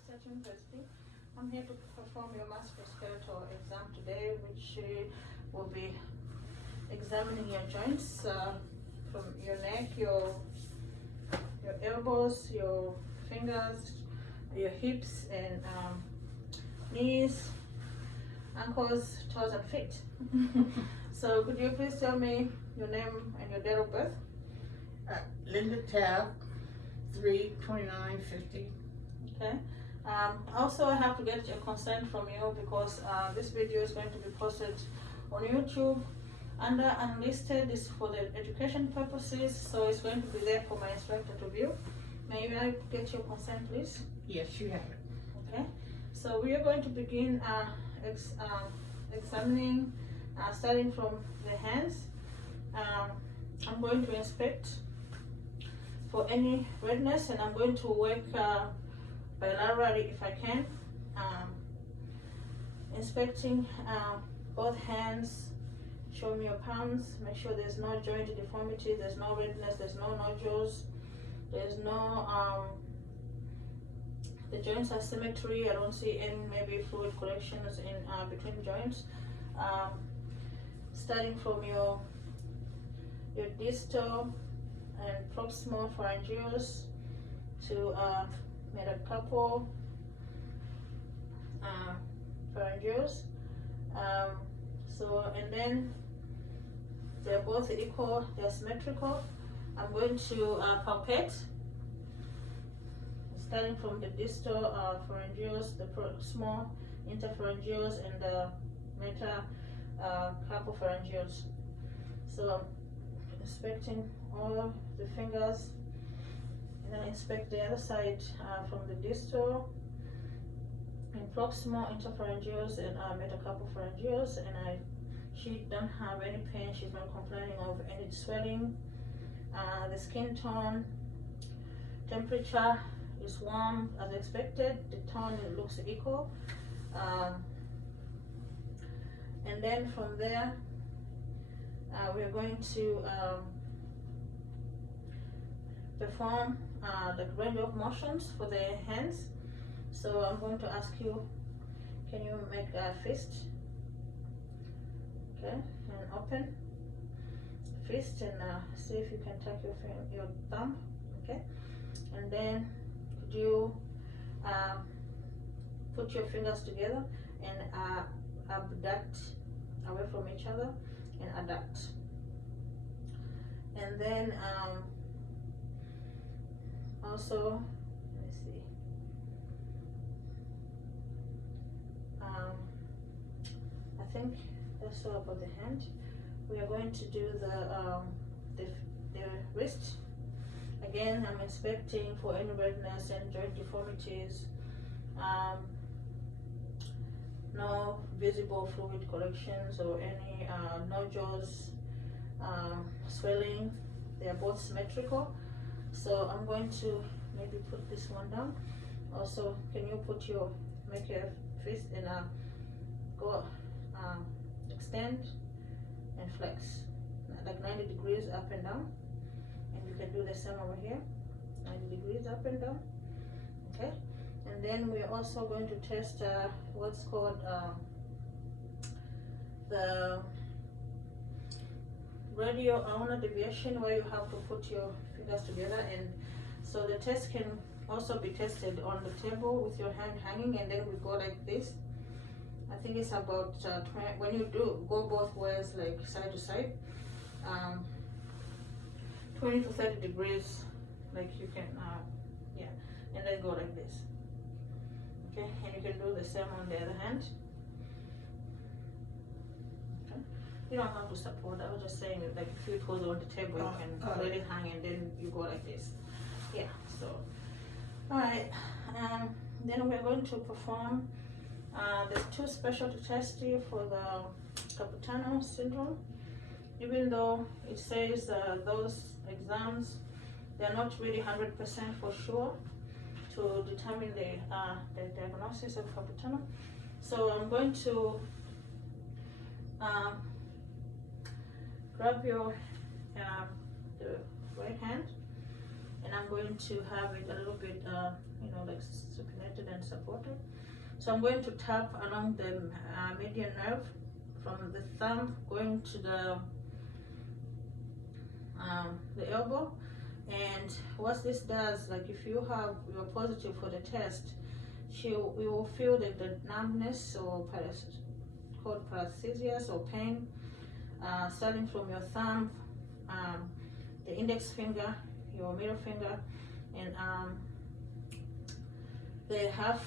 Research University. I'm here to perform your musculoskeletal exam today, which will be examining your joints from your neck, your elbows, your fingers, your hips, and knees, ankles, toes, and feet. So could you please tell me your name and your date of birth? Linda Tab, 3/29/50. Okay. Also, I have to get your consent from you because this video is going to be posted on YouTube under unlisted. Is for the education purposes, so it's going to be there for my instructor to view. May I get your consent, please? Yes, you have it. Okay. So we are going to begin examining, starting from the hands. I'm going to inspect for any redness, and I'm going to work bilaterally if I can, inspecting both hands. Show me your palms, make sure there's no joint deformity, there's no redness, there's no nodules, there's no the joints are symmetry. I don't see any maybe fluid collections in between joints. Starting from your distal and proximal pharyngeus to metacarpal pharyngeus. And then they're both equal, they're symmetrical. I'm going to palpate, starting from the distal pharyngeus, the proximal interpharyngeus, and the metacarpal pharyngeus. So I'm inspecting all the fingers, and then inspect the other side from the distal and proximal interpharyngeus and metacarpal pharyngeus. And she don't have any pain. She's not complaining of any swelling. The skin tone, temperature is warm as expected. The tone looks equal. And then from there, we are going to perform the range of motions for the hands. So I'm going to ask you, can you make a fist? Okay, and open fist, and see if you can tuck your thumb. Okay, and then could you put your fingers together and abduct away from each other and adduct. And then also, let me see. I think that's all about the hand. We are going to do the wrist. Again, I'm inspecting for any redness and joint deformities. No visible fluid collections or any nodules, swelling. They are both symmetrical. So I'm going to maybe put this one down. Also, can you make your fist and go extend and flex like 90 degrees up and down, and you can do the same over here, 90 degrees up and down. Okay, and then we're also going to test what's called the radial ulnar deviation, where you have to put your fingers together. And so the test can also be tested on the table with your hand hanging, and then we go like this. I think it's about 20, when you do go both ways, like side to side, 20 to 30 degrees, like you can, yeah, and then go like this. Okay, and you can do the same on the other hand. Okay, you don't have to support. I was just saying, like if it goes on the table, you can let it hang, and then you go like this. Yeah. So, all right. Then we're going to perform. There's two specialty tests here for the carpal tunnel syndrome. Even though it says those exams, they're not really 100% for sure to determine the diagnosis of carpal tunnel. So I'm going to grab your the right hand, and I'm going to have it a little bit you know, like supinated and supported. So I'm going to tap along the median nerve from the thumb going to the elbow. And what this does, like if you're positive for the test, you will feel the numbness or called paresthesia or pain, starting from your thumb, the index finger, your middle finger, and the half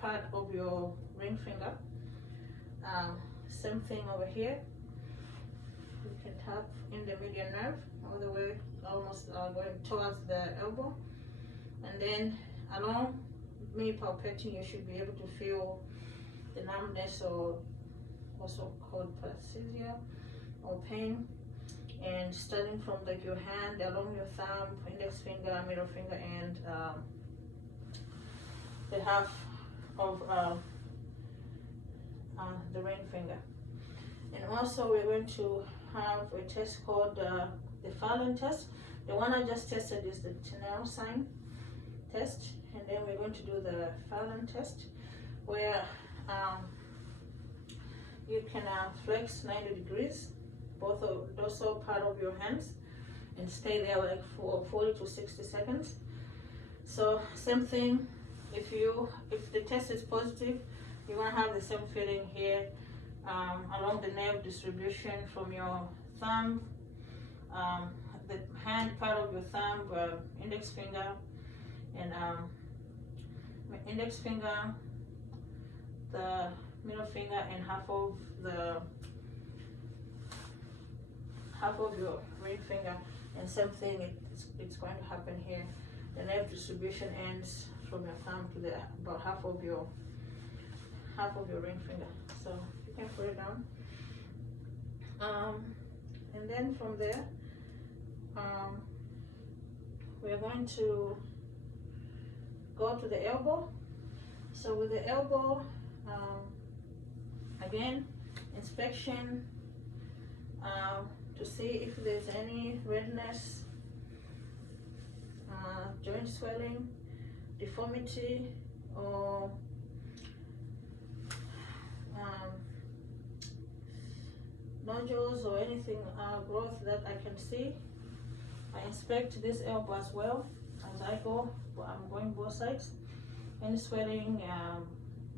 part of your ring finger. Same thing over here. You can tap in the median nerve all the way, almost going towards the elbow, and then along me palpating, you should be able to feel the numbness, or also called paresthesia or pain. And starting from like your hand along your thumb, index finger, middle finger, and the half of the ring finger. And also we're going to have a test called the Fallon test. The one I just tested is the Tinel sign test, and then we're going to do the Fallon test, where you can flex 90 degrees, both of dorsal part of your hands, and stay there like for 40 to 60 seconds. So same thing, if the test is positive, you're gonna have the same feeling here along the nerve distribution from your thumb, the hand part of your thumb, index finger, and index finger, the middle finger, and half of your ring finger. And same thing, it's going to happen here. The nerve distribution ends from your thumb to about half of your ring finger. So you can put it down. And then from there, we're going to go to the elbow. So with the elbow, again, inspection to see if there's any redness, joint swelling, deformity, or nodules or anything, growth that I can see. I inspect this elbow as well as I go. I'm going both sides. Any swelling,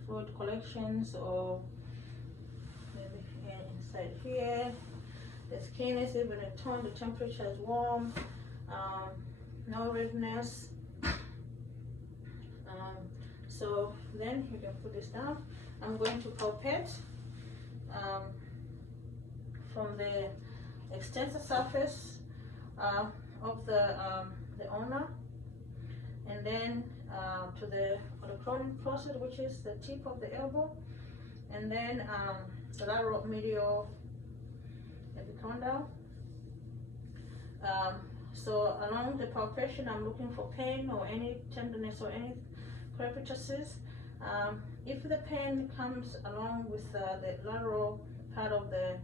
fluid collections, or maybe inside here. The skin is even a tone, the temperature is warm, no redness. So then you can put this down. I'm going to palpate from the extensor surface of the ulna, and then to the olecranon process, which is the tip of the elbow, and then the lateral medial epicondyle. So along the palpation, I'm looking for pain or any tenderness or any crepituses. If the pain comes along with the lateral part of the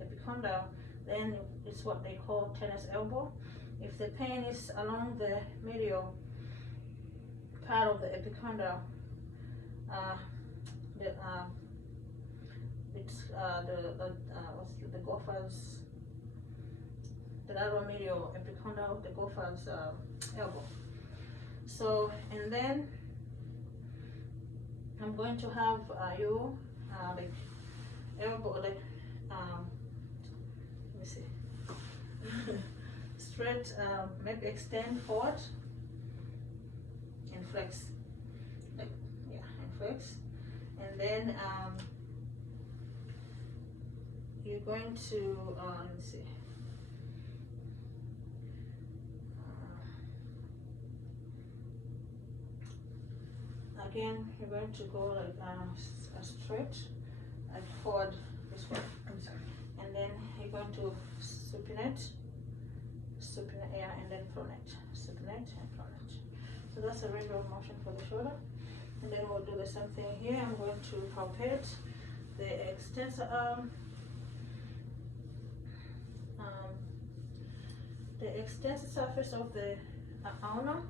epicondyle, then it's what they call tennis elbow. If the pain is along the medial part of the epicondyle, it's the Goffard's, the lateral medial epicondyle, the Goffard's elbow. So, and then I'm going to have you like elbow, like let me see, straight, maybe extend forward and flex, like, yeah, and flex, and then you're going to let me see. Again, you're going to go like straight, like forward this way. I'm sorry. And then you're going to supinate, yeah, and then pronate, supinate and pronate. So that's a range of motion for the shoulder. And then we'll do the same thing here. I'm going to palpate the extensor arm, the extensor surface of the ulna,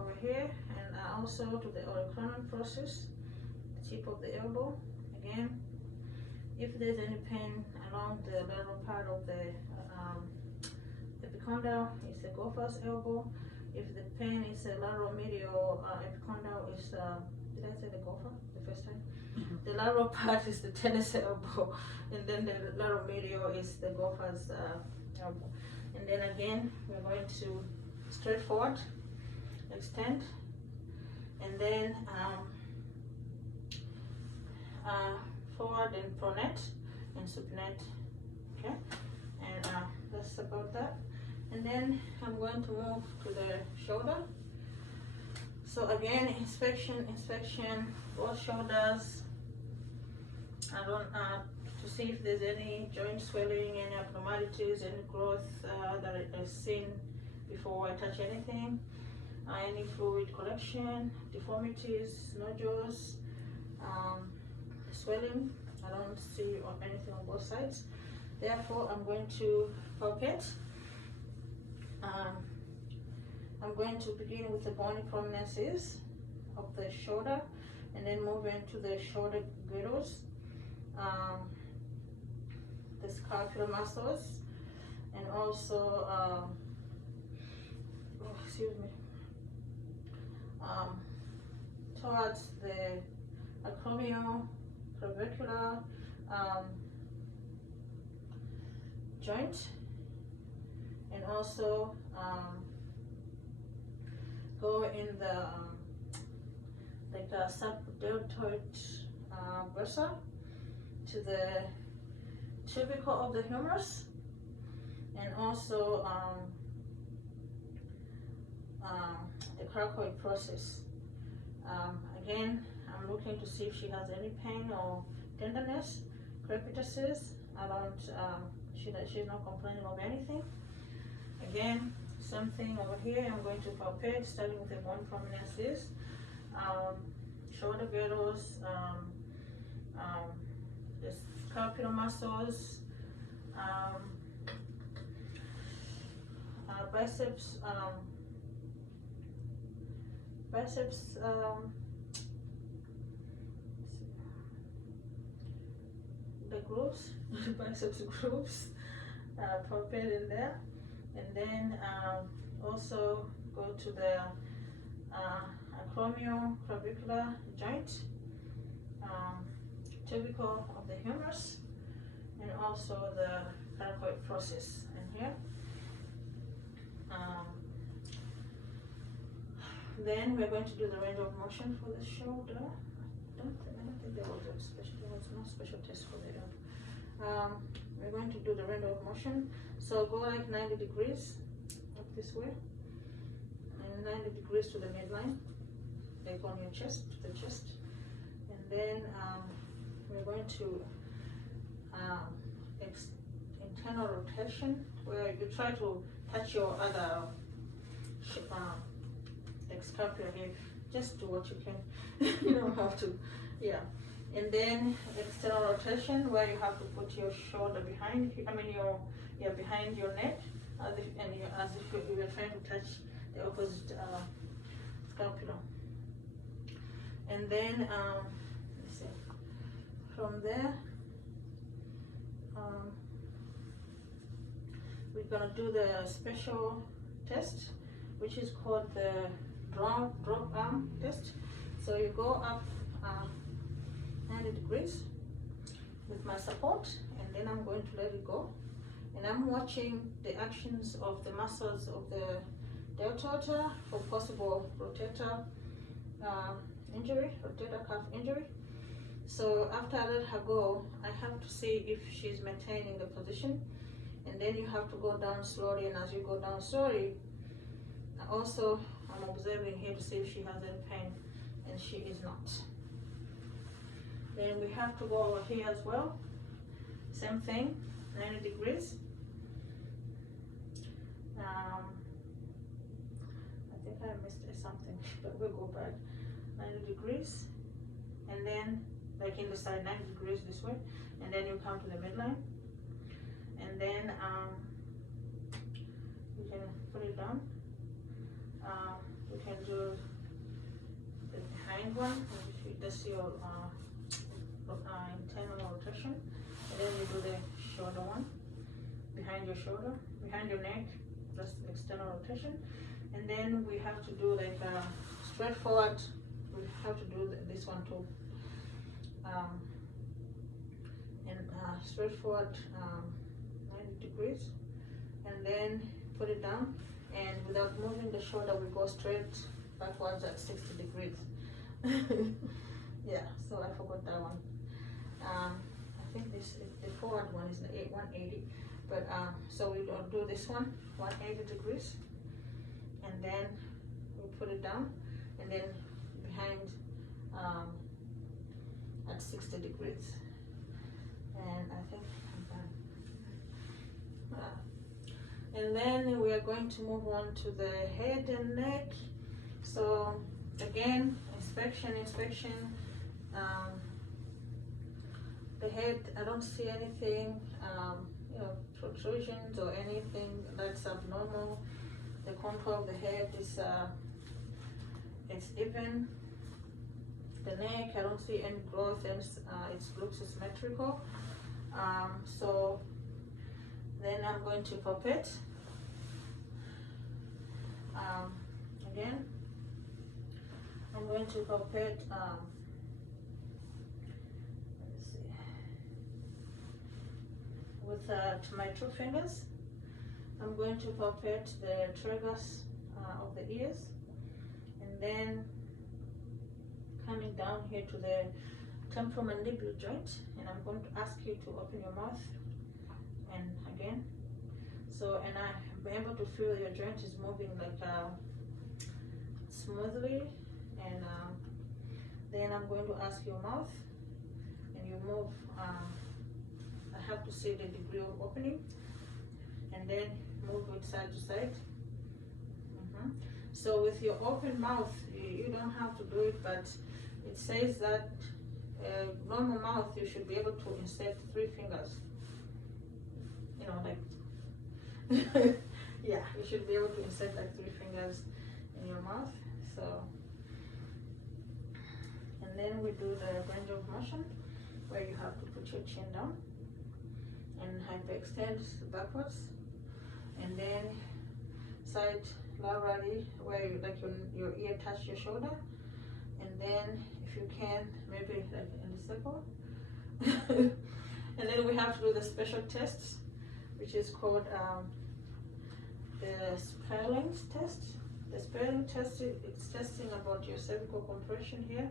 over here, and also to the olecranon process, the tip of the elbow. Again, if there's any pain along the lateral part of the epicondyle, it's the Goffard's elbow. If the pain is a lateral medial epicondyle, is did I say the Goffard the first time? The lateral part is the tennis elbow, and then the lateral medial is the Goffard's elbow. And then again, we're going to straight forward, extend, and then forward and pronate and supinate. Okay, and that's about that. And then I'm going to move to the shoulder. So again, inspection, both shoulders. I don't to see if there's any joint swelling, any abnormalities, any growth that is seen before I touch anything, any fluid collection, deformities, nodules, swelling. I don't see anything on both sides. Therefore, I'm going to palpate. I'm going to begin with the bony prominences of the shoulder, and then move into the shoulder girdles, the scapular muscles, and also towards the acromioclavicular joint, and also go in the like the subdeltoid bursa to the tubercle of the humerus, and also the cricoid process. Again, I'm looking to see if she has any pain or tenderness, crepituses. I don't. She's not complaining of anything. Again, something over here. I'm going to palpate, starting with the bone prominences, shoulder girdles, the scapular muscles, biceps, the grooves, biceps grooves, palpate in there, and then also go to the acromioclavicular joint, tubercle of the humerus, and also the cricoid process in here. Then we're going to do the range of motion for the shoulder. I don't think there was no special test for the elbow. We're going to do the range of motion. So go like 90 degrees up this way, and 90 degrees to the midline, like on your chest, to the chest. And then we're going to internal rotation, where you try to touch your other like scapula here. Just do what you can. You don't have to. Yeah. And then external rotation, where you have to put your shoulder behind. Behind your neck, as if you were trying to touch the opposite scapula. And then let's see. From there, we're gonna do the special test, which is called the drop arm test. So you go up 90 degrees with my support, and then I'm going to let it go, and I'm watching the actions of the muscles of the deltoid for possible rotator cuff injury. So after I let her go, I have to see if she's maintaining the position, and then you have to go down slowly, and as you go down slowly, I'm observing here to see if she has any pain, and she is not. Then we have to go over here as well, same thing, 90 degrees. I think I missed something, but we'll go back 90 degrees, and then like in the side 90 degrees this way, and then you come to the midline, and then you can put it down you can do the behind one, that's your internal rotation, and then you do the shoulder one, behind your shoulder, behind your neck, that's the external rotation, and then we have to do like straightforward. We have to do this one too, and straightforward 90 degrees, and then put it down, and without moving the shoulder, we go straight backwards at 60 degrees. Yeah, so I forgot that one. I think the forward one is the 180, but so we don't do this one 180 degrees, and then we put it down, and then behind at 60 degrees, and I think I'm done. And then we are going to move on to the head and neck. So again, inspection. The head, I don't see anything, protrusions or anything that's abnormal. The contour of the head is it's even. The neck, I don't see any growth, and it looks symmetrical. So then I'm going to palpate. Again, I'm going to palpate. Let's see, with to my two fingers. I'm going to palpate the tragus of the ears, and then coming down here to the temporomandibular joint, and I'm going to ask you to open your mouth, and again, so, and I'm able to feel your joint is moving like smoothly, and then I'm going to ask your mouth, and you move, I have to see the degree of opening, and then move it side to side. So with your open mouth, you don't have to do it, but it says that normal mouth, you should be able to insert 3 fingers. You know, like, yeah, you should be able to insert like 3 fingers in your mouth. So, and then we do the range of motion, where you have to put your chin down and hyperextend backwards, and then side laterally, where you, like your ear touch your shoulder, and then if you can, maybe like in a circle. And then we have to do the special tests, which is called the Sperling test. The Sperling test, it's testing about your cervical compression here,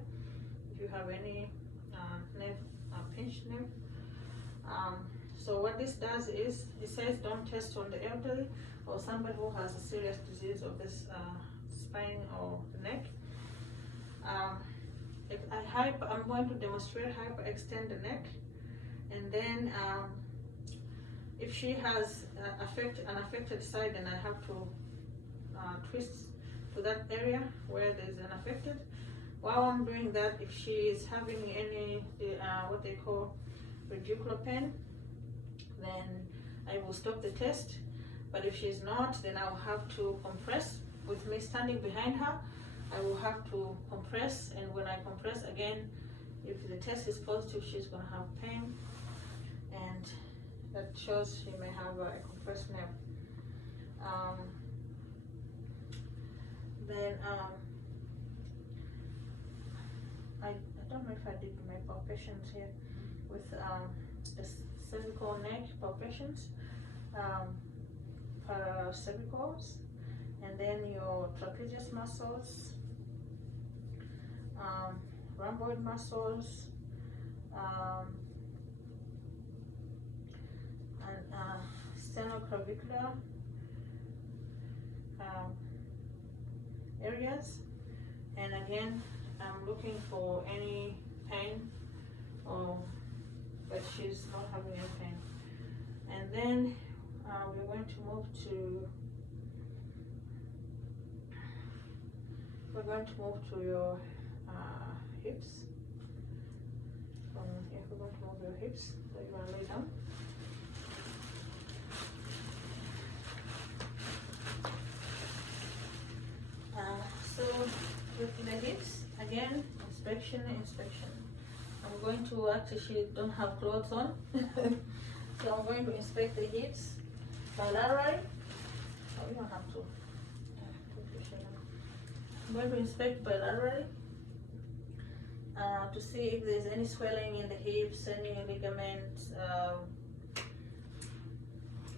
if you have any nerve, pinched nerve. So what this does is, it says don't test on the elderly or somebody who has a serious disease of this spine or the neck. If I'm going to demonstrate hyperextend the neck, and then if she has an affected side, then I have to twist to that area where there's an affected. While I'm doing that, if she is having any what they call radicular pain, then I will stop the test. But if she's not, then I'll have to compress. With me standing behind her, I will have to compress, and when I compress again, if the test is positive, she's going to have pain, and that shows she may have a compressed nerve. Then I don't know if I did my palpations here with the cervical neck palpations, paracervicals, and then your trapezius muscles, rhomboid muscles, and sternoclavicular areas. And again, I'm looking for any pain, but she's not having any pain. And then we're going to move to your hips. We're going to move your hips, so you're going to lay down. again, inspection. I'm going to actually don't have clothes on. So I'm going to inspect the hips bilaterally. Oh, you don't have to. I'm going to inspect bilaterally to see if there's any swelling in the hips, any ligaments,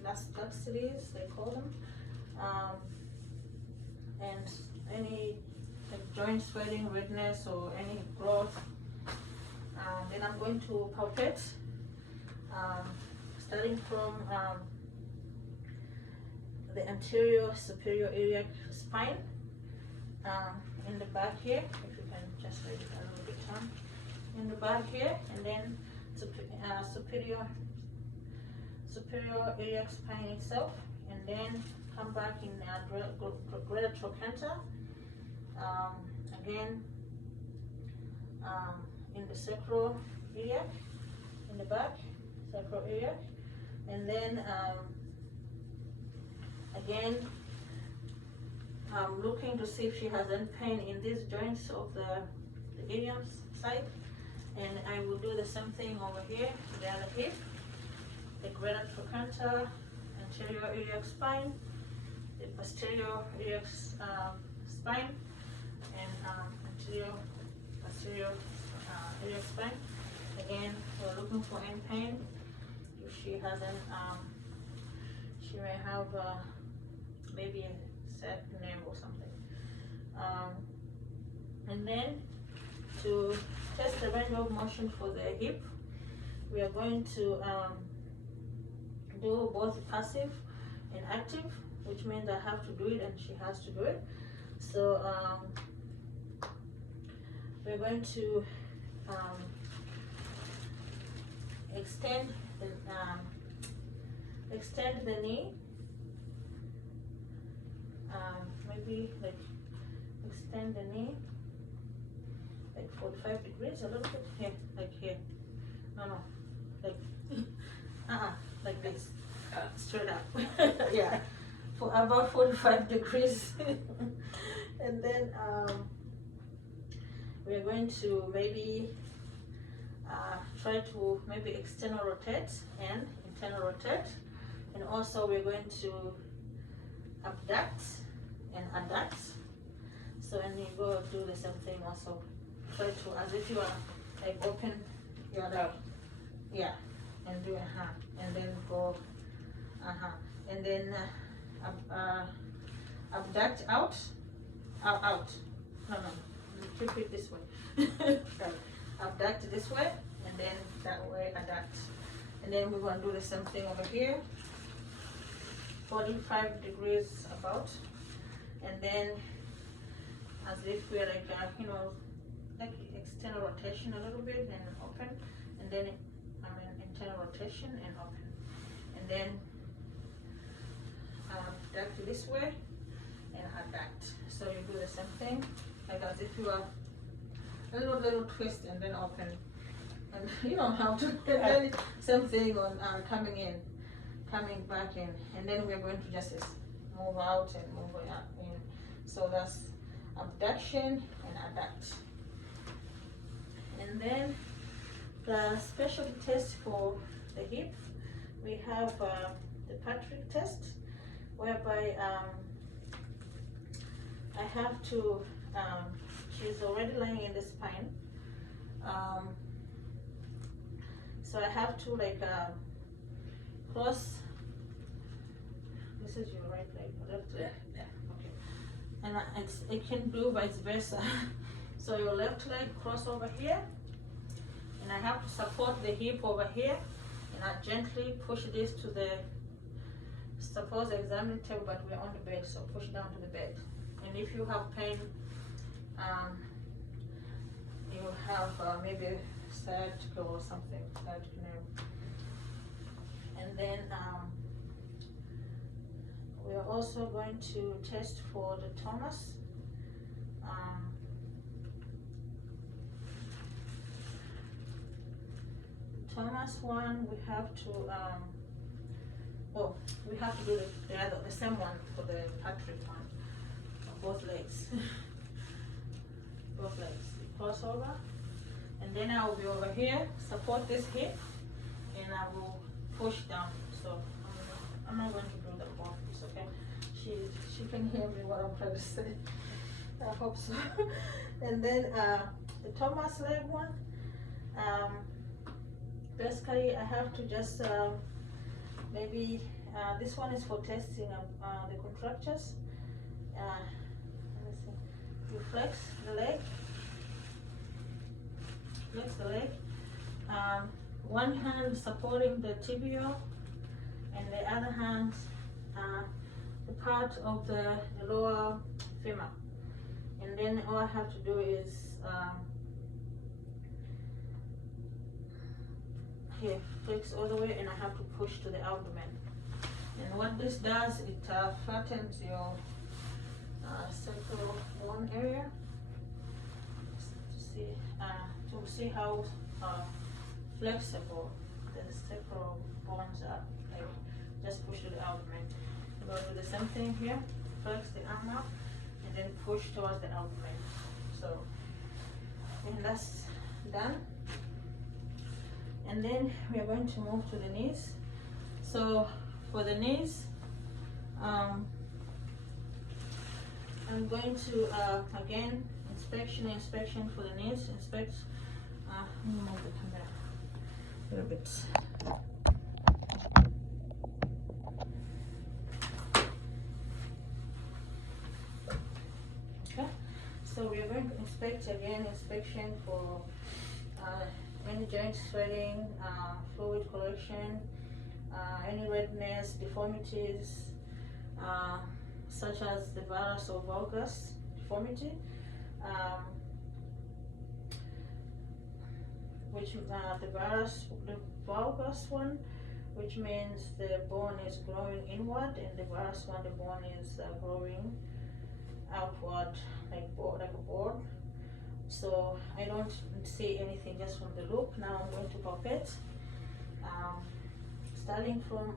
laxities, they call them, and any joint swelling, redness, or any growth. Then I'm going to palpate, starting from the anterior superior iliac spine, in the back here, if you can just write it a little bit down, in the back here, and then superior iliac spine itself, and then come back in greater trochanter, again in the sacral iliac, in the back, sacral iliac, and then again I'm looking to see if she has any pain in these joints of the ilium side, and I will do the same thing over here, the other hip, the greater trochanter, anterior iliac spine, the posterior iliac spine, and anterior posterior iliac spine. Again, we're looking for any pain. If she hasn't, she may have maybe a set nerve or something. And then to test the range of motion for the hip, we are going to do both passive and active, which means I have to do it and she has to do it. So we're going to extend the knee, maybe like extend the knee like 45 degrees, a little bit here, like here. No, like like this, straight up. Yeah, for about 45 degrees. And then we're going to maybe try to maybe external rotate and internal rotate, and also we're going to abduct and adduct. So when you go do the same thing, also try to, as if you are like open your like, yeah, and do and then go and then abduct out. No, keep it this way. Right. Abduct this way, and then that way adduct, and then we're going to do the same thing over here, 45 degrees about, and then as if we're like like external rotation a little bit and open, and then internal rotation and open, and then abduct this way and adduct. So you do the same thing, like as if you are a little twist and then open, and you don't have to. And then same thing on coming in, coming back in, and then we're going to just move out and move in. So that's abduction and adduct. And then the specialty test for the hip, we have the Patrick test, whereby I have to, she's already lying in the spine, so I have to like cross, this is your right leg, left leg, yeah, okay, and it can do vice versa. So your left leg cross over here, and I have to support the hip over here, and I gently push this to the, suppose examining table, but we're on the bed, so push down to the bed. And if you have pain, you have maybe sciatica or something, sciatic nerve. And then we are also going to test for the Thomas. Thomas one, we have to we have to do the same one for the Patrick one, both legs. Both legs. crossover, and then I will be over here, support this hip, and I will push down. So I'm not going to do the both. It's okay. She can hear me what I'm trying to say. I hope so. And then the Thomas leg one. Basically, I have to just maybe this one is for testing the contractures. Let me see. You flex the leg. Flex the leg. One hand supporting the tibial, and the other hand the part of the lower femur. And then all I have to do is here, flex all the way, and I have to push to the abdomen. And what this does, it flattens your sacral bone area to see how flexible the sacral bones are. Like, just push to the abdomen. We'll do the same thing here. Flex the arm up, and then push towards the abdomen. So, and that's done. And then we are going to move to the knees. So for the knees, I'm going to again inspection for the knees. Inspect. Let me move the camera a little bit. Okay. So we are going to inspection for any joint swelling, fluid collection, any redness, deformities, such as the varus or valgus deformity, which the valgus one, which means the bone is growing inward, and the varus one, the bone is growing outward, like a board. So I don't see anything just from the look. Now I'm going to palpate, starting from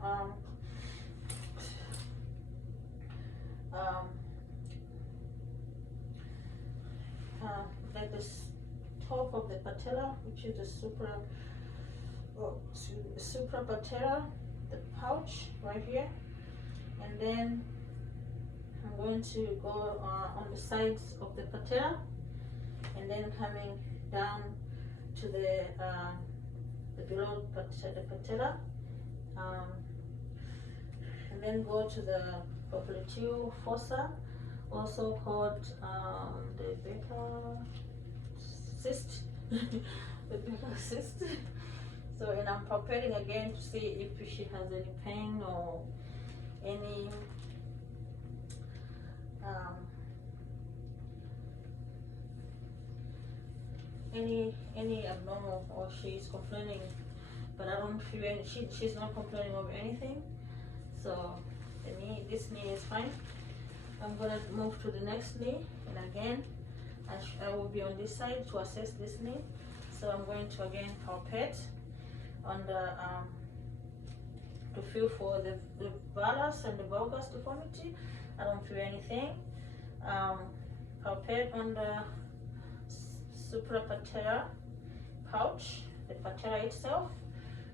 like the top of the patella, which is the suprapatella, the pouch right here, and then I'm going to go on the sides of the patella, and then coming down to the below the patella, and then go to the popliteal fossa, also called the beta cyst, the beta cyst. So, and I'm palpating again to see if she has any pain or any abnormal, or she's complaining, but I don't feel any, she's not complaining of anything. So this knee is fine. I'm gonna move to the next knee, and again I will be on this side to assess this knee. So I'm going to again palpate on the to feel for the valgus and the valgus deformity. I don't feel anything. Palpate on the suprapatellar pouch, the patella itself,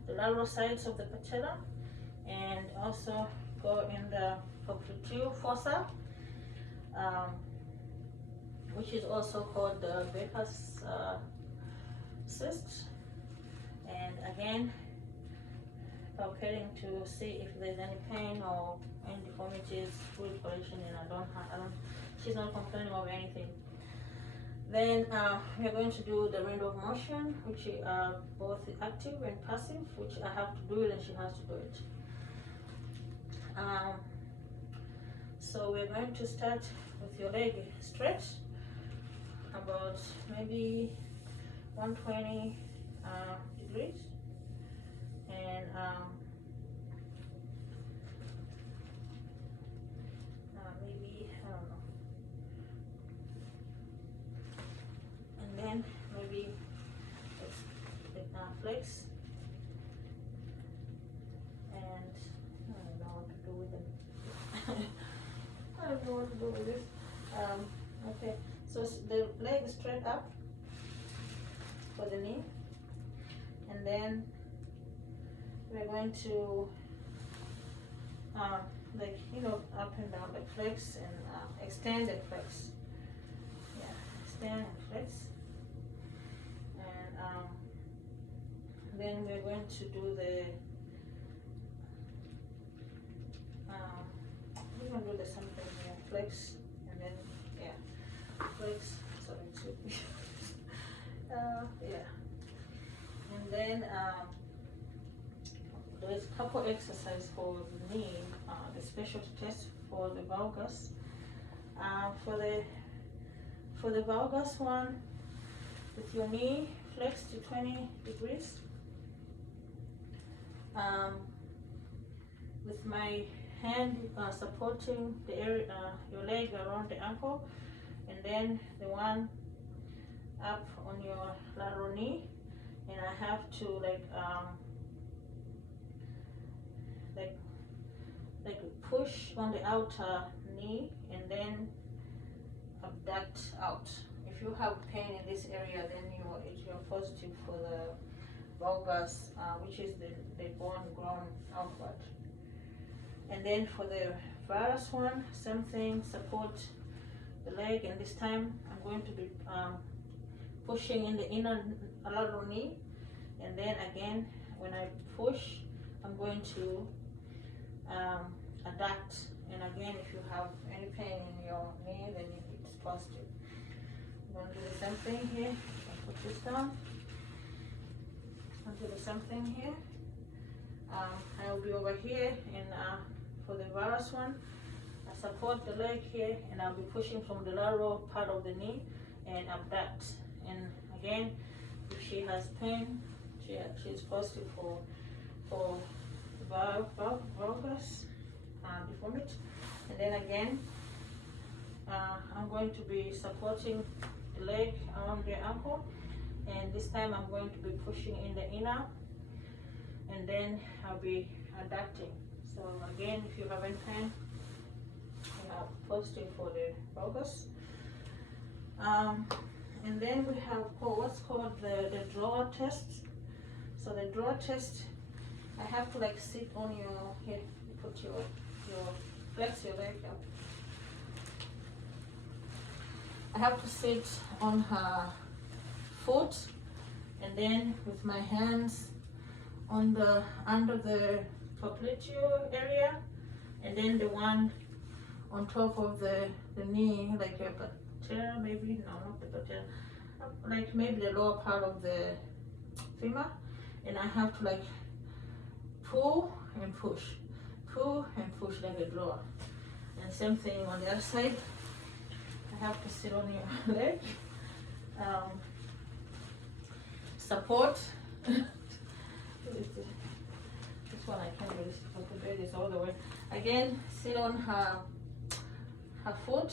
the lateral sides of the patella, and also go in the popliteal fossa, which is also called the Baker's cyst. And again, palpating to see if there's any pain or any deformities, fluid collection, and she's not complaining of anything. Then we're going to do the range of motion, which are both active and passive, which I have to do it and she has to do it. So we're going to start with your leg stretch, about maybe 120 degrees, and maybe, I don't know, and then maybe flex, and I don't know what to do with it. I don't know what to do with this. Okay, so the leg straight up, for the knee, and then we're going to like, you know, up and down, like flex and extend and flex. Yeah, extend and flex. And then we're going to do the we're going to do the same thing here, flex, and then yeah, flex. Sorry, too. Yeah, and then there's a couple exercises for the knee, the special test for the valgus. For the valgus one, with your knee flexed to 20 degrees. With my hand supporting the area, your leg around the ankle, and then the one up on your lateral knee, and I have to like push on the outer knee and then abduct out. If you have pain in this area, then you're positive for the valgus, which is the bone grown outward. And then for the varus one, same thing, support the leg, and this time I'm going to be pushing in the inner lateral knee, and then again when I push, I'm going to adduct. And again, if you have any pain in your knee, then it's positive. I'm going to do the same thing here. I'll put this down. I'll do the same thing here. I will be over here, and for the varus one, I support the leg here, and I'll be pushing from the lateral part of the knee and abduct. And again, if she has pain, she's positive for valgus deformity. And then again, I'm going to be supporting the leg around the ankle, and this time I'm going to be pushing in the inner, and then I'll be adducting. So again, if you have any pain, you are positive for the valgus. And then we have what's called the drawer test. So the drawer test, I have to like sit on your here, put your flex your leg up. I have to sit on her foot, and then with my hands on the under the popliteal area, and then the one on top of the knee, like a patella, maybe no, not the patella, like maybe the lower part of the femur, and I have to like pull and push like a drawer. And same thing on the other side. I have to sit on your leg, support. This one I can't really, because the bed is all the way. Again, sit on her foot,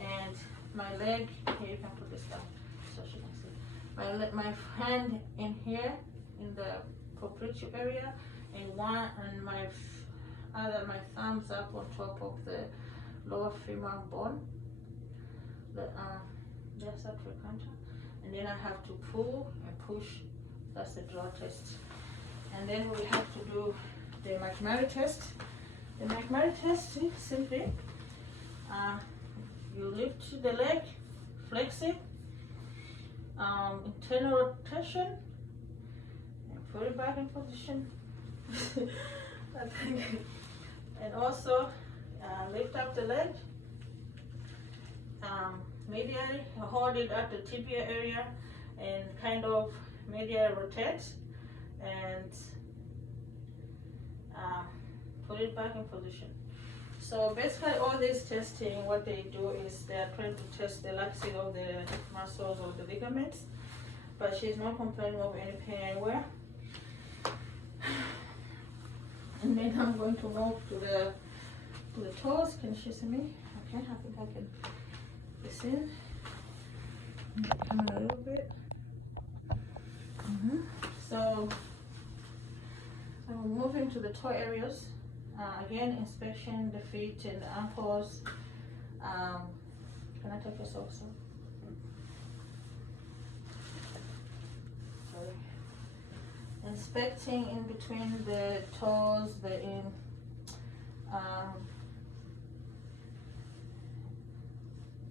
and my leg here. You can put this down so she can see. My hand in here in the popliteal area, and my thumbs up on top of the lower femur bone. That's a trochanter, and then I have to pull and push. That's the draw test. And then we have to do the McMurray test. The McMurray test is simply you lift the leg, flex it, internal rotation, and put it back in position. And also lift up the leg, medially hold it at the tibia area, and kind of medially rotate, and put it back in position. So basically all this testing, what they do is they are trying to test the laxity of the muscles or the ligaments, but she's not complaining of any pain anywhere. And then I'm going to move to the toes. Can she see me? Okay, I think I can put this in. Come in a little bit. So I'm moving to the toe areas. Again, inspection the feet and the ankles. Can I take your socks off? inspecting in between the toes,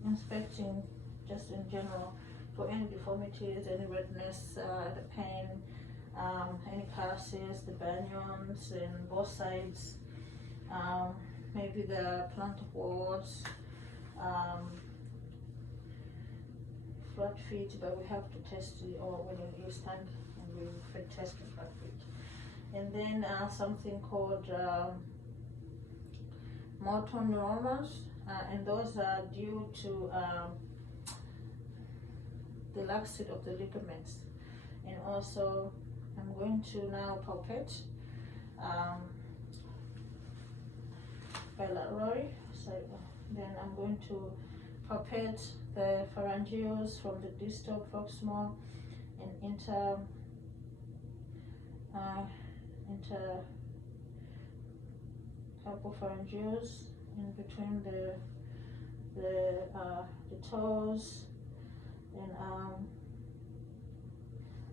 inspecting just in general for any deformities, any redness, the pain, any calluses, the bunions in both sides, maybe the plantar warts, flat feet, but we have to test it or when you stand and we test the flat feet. And then something called motor neuromas, and those are due to the laxity of the ligaments. And also I'm going to now palpate bilaterally. So then I'm going to palpate the pharyngeals from the distal, proximal, and intercarpopharyngeals in between the toes, and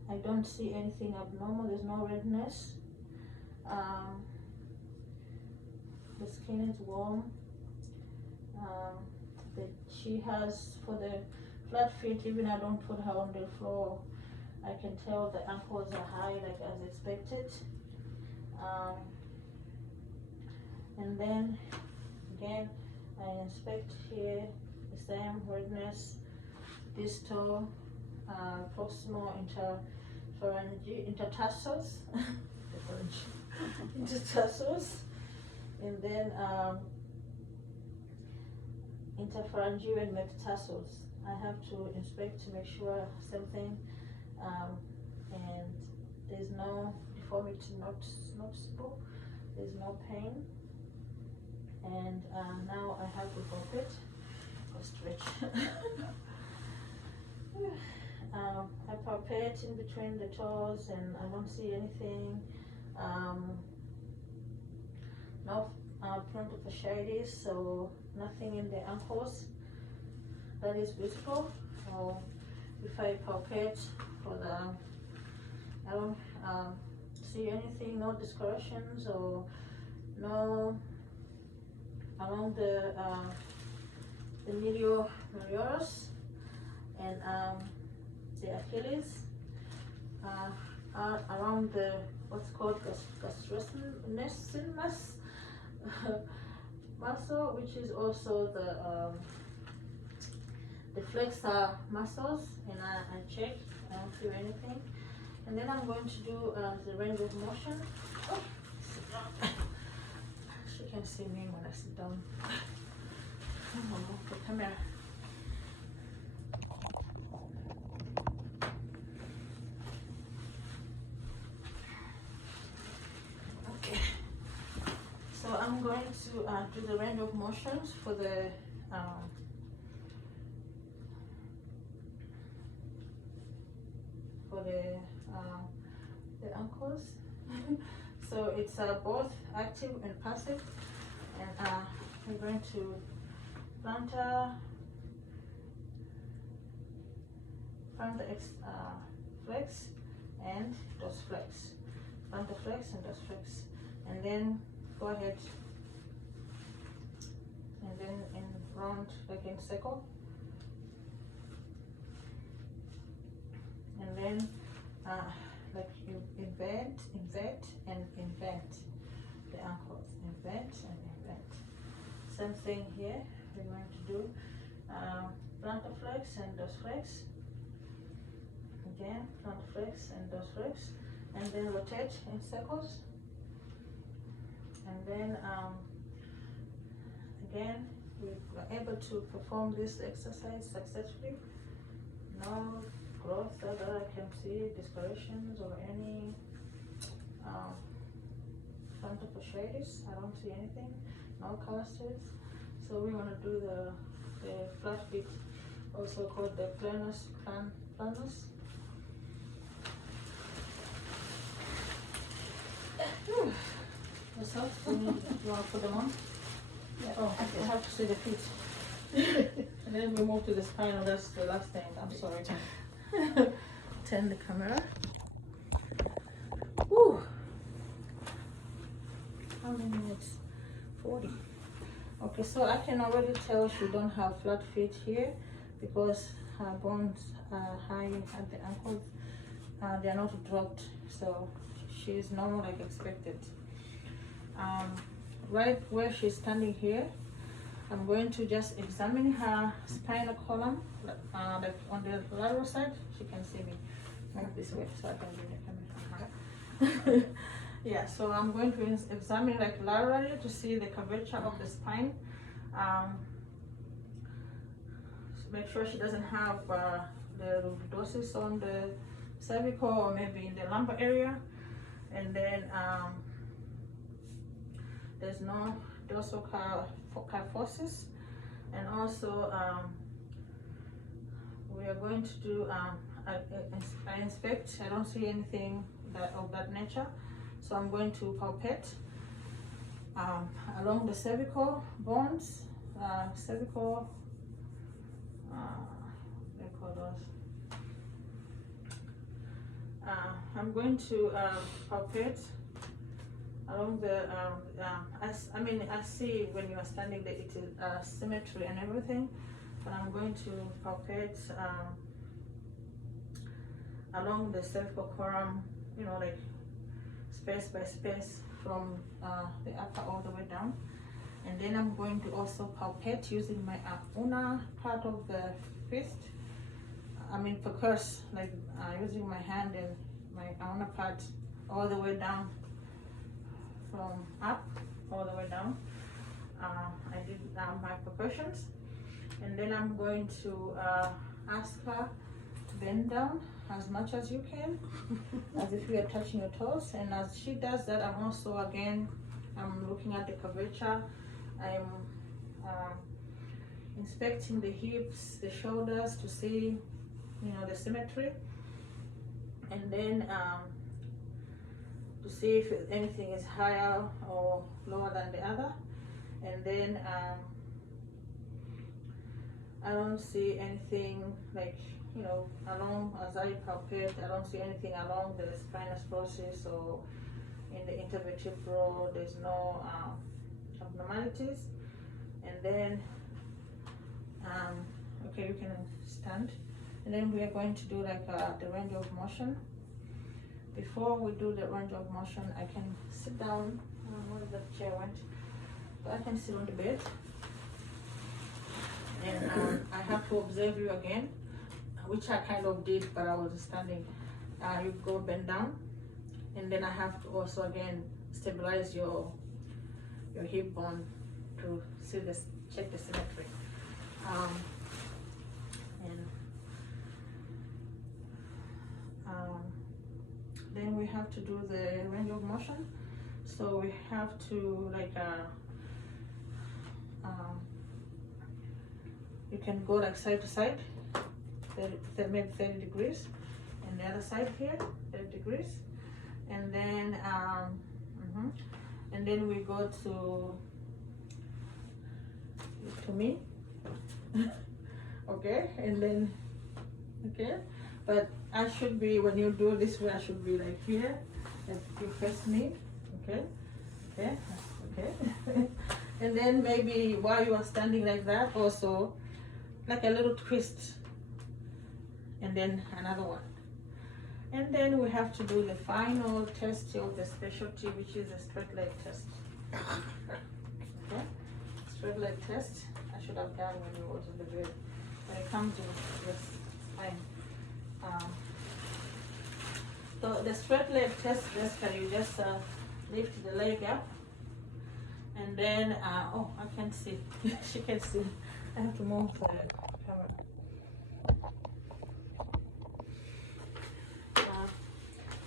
I don't see anything abnormal. There's no redness. The skin is warm. She has, for the flat feet, even I don't put her on the floor, I can tell the ankles are high, like as expected. And then again, I inspect here, the same redness, distal, proximal, intertarsals, intertarsals, and then interpharyngeal and metatarsals. I have to inspect to make sure something, and there's no deformity noticeable, there's no pain. And now I have to palpate, go stretch. I palpate in between the toes and I don't see anything. No plantar fasciitis, so nothing in the ankles that is visible. So if I palpate for I don't see anything, no discolorations or no along the medial malleolus and the Achilles, around the what's called gastrocnemius muscle, which is also the flexor muscles, and I check. I don't feel anything, and then I'm going to do the range of motion. Oh, sit down. She can see me when I sit down. The camera. Okay. So I'm going to do the range of motions for the ankles. So it's both active and passive, and we're going to plantar flex and dorsiflex, plantar flex and dorsiflex, and then go ahead and then in round like in circle, and then like you invert and invent the ankles, invent and invent. Same thing here. We're going to do plantar flex and dorsiflex. Again, plantar flex and dorsiflex, and then rotate in circles. And then again, we were able to perform this exercise successfully. No growth that I can see, discolorations or any plantar fasciitis. I don't see anything. No calluses. So we want to do the flat feet, also called the planus. What's up? You want to put them on? Yeah. Oh, okay. I have to see the feet. And then we move to the spinal. That's the last thing. I'm sorry. Turn the camera. how many minutes? 40. Okay, so I can already tell she don't have flat feet here because her bones are high at the ankles. They are not dropped, so she's normal like expected. Right where she's standing here, I'm going to just examine her spinal column, like on the lateral side. She can see me. Move this way so I can do the camera. Yeah, so I'm going to examine like laterally to see the curvature of the spine. Make sure she doesn't have the lordosis on the cervical or maybe in the lumbar area. And then there's no dorsal kyphosis. And also we are going to do I inspect. I don't see anything of that nature, so I'm going to palpate along the cervical bones, cervical they call those. I'm going to palpate along the I see when you are standing that it is symmetry and everything, but I'm going to palpate along the cervical column, you know, like space by space from the upper all the way down. And then I'm going to also palpate using my ulnar part of the fist. Focus, like using my hand and my ulnar part all the way down, from up all the way down. I did my percussions, and then I'm going to ask her to bend down as much as you can, as if you are touching your toes. And as she does that, I'm also I'm looking at the curvature. I'm inspecting the hips, the shoulders to see, you know, the symmetry, and then to see if anything is higher or lower than the other. And then I don't see anything like, you know, along as I palpate, I don't see anything along the spinous process or in the intervertebral. There's no abnormalities. And then okay, you can stand. And then we are going to do like the range of motion. Before we do the range of motion, I can sit down. Where the chair went? But I can sit on the bed. And I have to observe you again, which I kind of did, but I was standing. You go bend down, and then I have to also again stabilize your hip bone to see this, check the symmetry. Then we have to do the range of motion. So we have to like you can go like side to side, maybe 30 degrees, and the other side here 30 degrees, and then we go to me. Okay, and then okay, but I should be, when you do this way, I should be like here, and you face me. Okay, okay, okay. And then maybe while you are standing like that, also like a little twist, and then another one. And then we have to do the final test of the specialty, which is a straight leg test. Okay, straight leg test. I should have done when you was in the bed. When it comes to this spine. So the straight leg test, Jessica, you just lift the leg up, and then oh, I can see. She can see. I have to move the camera.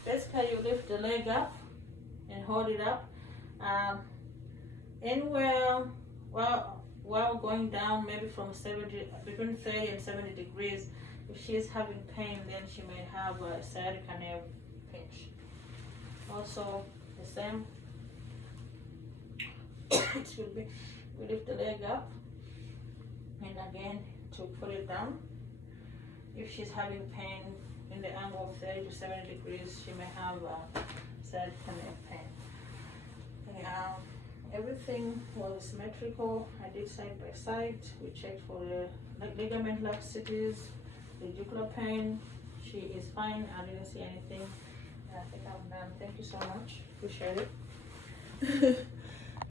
Basically, you lift the leg up and hold it up. Anywhere while going down, maybe from between 30 and 70 degrees. If she is having pain, then she may have a sciatica nerve pinch. Also, the same. Excuse me. We lift the leg up, and again to put it down. If she's having pain in the angle of 30 to 70 degrees, she may have sciatica nerve pain. everything was symmetrical. I did side by side. We checked for the ligament laxities, the jugular pain. She is fine. I didn't see anything. I think I'm done. Thank you so much. Appreciate it.